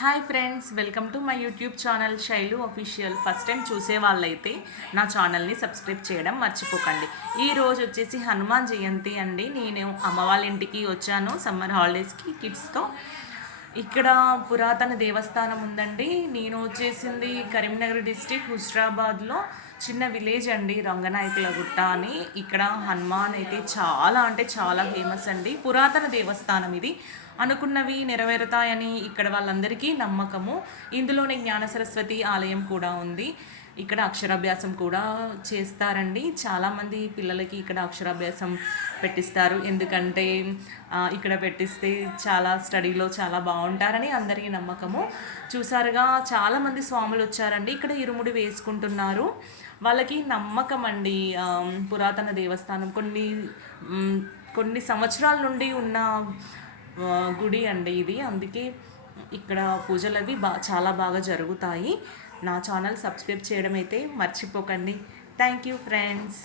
Hi friends, welcome to my YouTube channel Shailu official. First time చూసే వాళ్ళైతే నా ఛానల్ని సబ్స్క్రైబ్ చేయడం మర్చిపోకండి. ఈ రోజు వచ్చేసి హనుమాన్ జయంతి అండి. నేను అమ్మ వాళ్ళ ఇంటికి వచ్చాను సమ్మర్ హాలిడేస్కి కిడ్స్తో. ఇక్కడ పురాతన దేవస్థానం ఉందండి. నేను వచ్చేసింది కరీంనగర్ డిస్టిక్ హుస్రాబాద్లో చిన్న విలేజ్ అండి, రంగనాయకుల గుట్ట అని. ఇక్కడ హనుమాన్ అయితే చాలా అంటే చాలా ఫేమస్ అండి. పురాతన దేవస్థానం ఇది. అనుకున్నవి నెరవేరుతాయని ఇక్కడ వాళ్ళందరికీ నమ్మకము. ఇందులోనే జ్ఞాన సరస్వతి ఆలయం కూడా ఉంది. ఇక్కడ అక్షరాభ్యాసం కూడా చేస్తారండి. చాలామంది పిల్లలకి ఇక్కడ అక్షరాభ్యాసం పెట్టిస్తారు. ఎందుకంటే ఇక్కడ పెట్టిస్తే చాలా స్టడీలో చాలా బాగుంటారని అందరికీ నమ్మకము. చూసారుగా చాలామంది స్వాములు వచ్చారండి. ఇక్కడ ఇరుముడి వేసుకుంటున్నారు. వాళ్ళకి నమ్మకం అండి. పురాతన దేవస్థానం కొన్ని సంవత్సరాల నుండి ఉన్న గుడి అండి ఇది. అందుకే ఇక్కడ పూజలు అవి చాలా బాగా జరుగుతాయి. నా ఛానల్ సబ్స్క్రైబ్ చేయడం అయితే మర్చిపోకండి. Thank you friends.